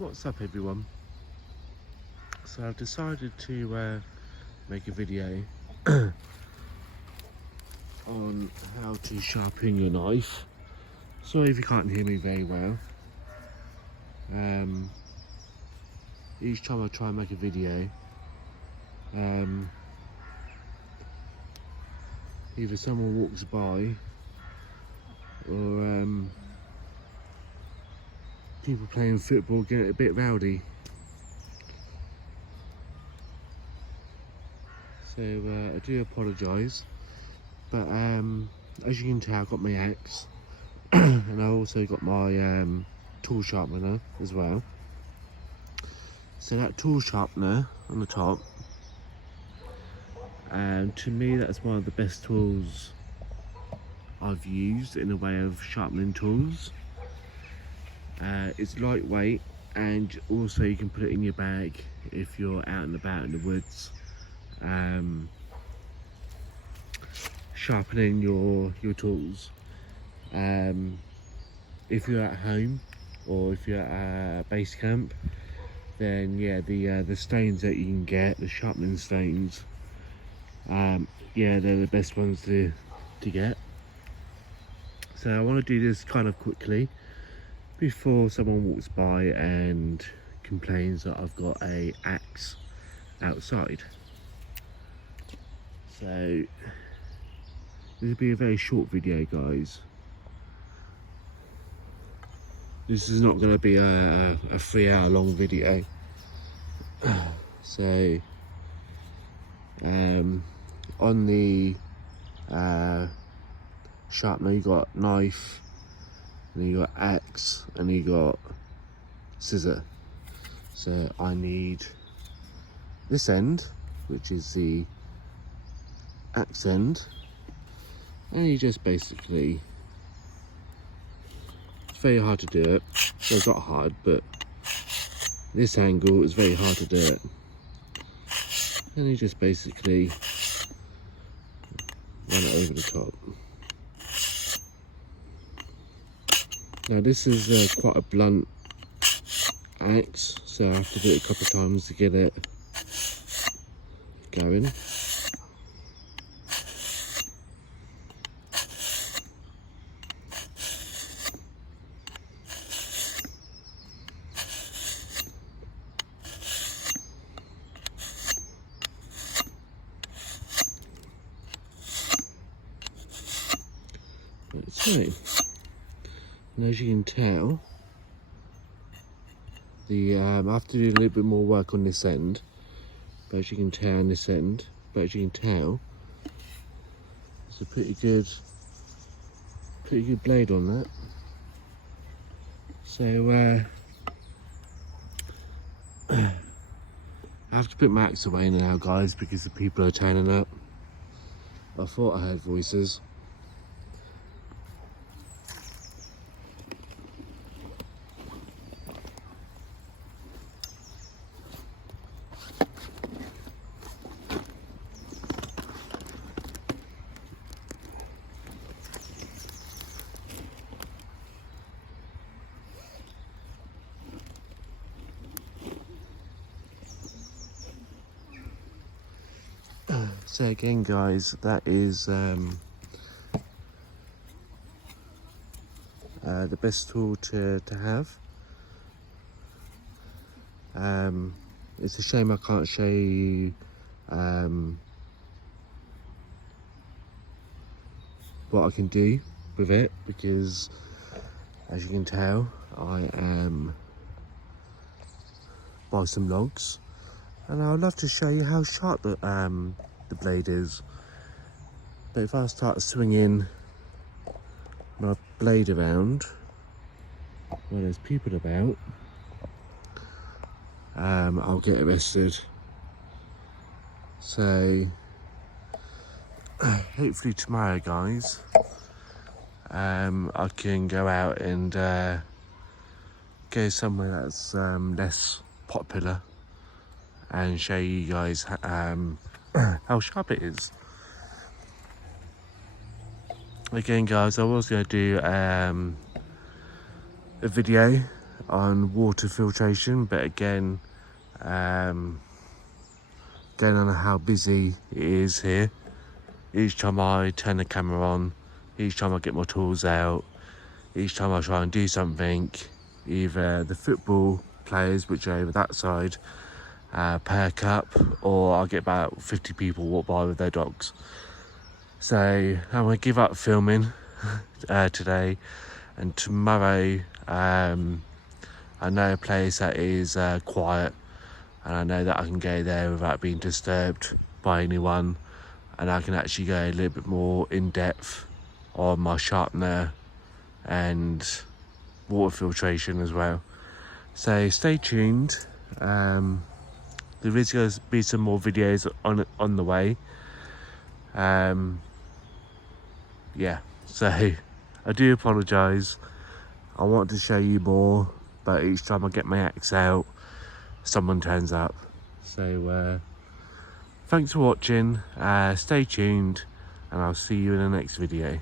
What's up everyone? So I've decided to make a video on how to sharpen your knife. Sorry if you can't hear me very well. Each time I try and make a video, either someone walks by or people playing football get a bit rowdy. So I do apologise, but as you can tell, I've got my axe and I also got my tool sharpener as well. So that tool sharpener on the top, to me that's one of the best tools I've used in a way of sharpening tools. It's lightweight, and also you can put it in your bag if you're out and about in the woods, sharpening your tools. If you're at home or if you're at a base camp, then yeah, the stones that you can get, the sharpening stones, yeah, they're the best ones to get. So I want to do this kind of quickly before someone walks by and complains that I've got a axe outside. So this will be a very short video, guys. This is not going to be a 3-hour long video. So on the sharpener you got knife, and you got axe, and you got scissor. So I need this end, which is the axe end, and you just basically, it's very hard to do it. Well, it's not hard, but this angle is very hard to do it. And you just basically run it over the top. Now this is quite a blunt axe, so I have to do it a couple of times to get it going. So, and as you can tell, I have to do a little bit more work on this end, but as you can tell on this end, it's a pretty good blade on that. So I have to put my axe away now, guys, because the people are turning up. I thought I heard voices. So again, guys, that is the best tool to have. It's a shame I can't show you what I can do with it, because as you can tell, I am by some logs, and I would love to show you how sharp the blade is. But if I start swinging my blade around when there's people about, I'll get arrested. So hopefully tomorrow, guys, I can go out and go somewhere that's less popular and show you guys how sharp it is. Again, guys, I was going to do a video on water filtration, but again, going on how busy it is here. Each time I turn the camera on, each time I get my tools out, each time I try and do something, either the football players, which are over that side, perk up, or I'll get about 50 people walk by with their dogs. So I'm going to give up filming today, and tomorrow I know a place that is quiet, and I know that I can go there without being disturbed by anyone, and I can actually go a little bit more in depth on my sharpener and water filtration as well. So stay tuned. There is going to be some more videos on the way. Yeah, so I do apologise. I want to show you more, but each time I get my axe out, someone turns up. So thanks for watching, stay tuned, and I'll see you in the next video.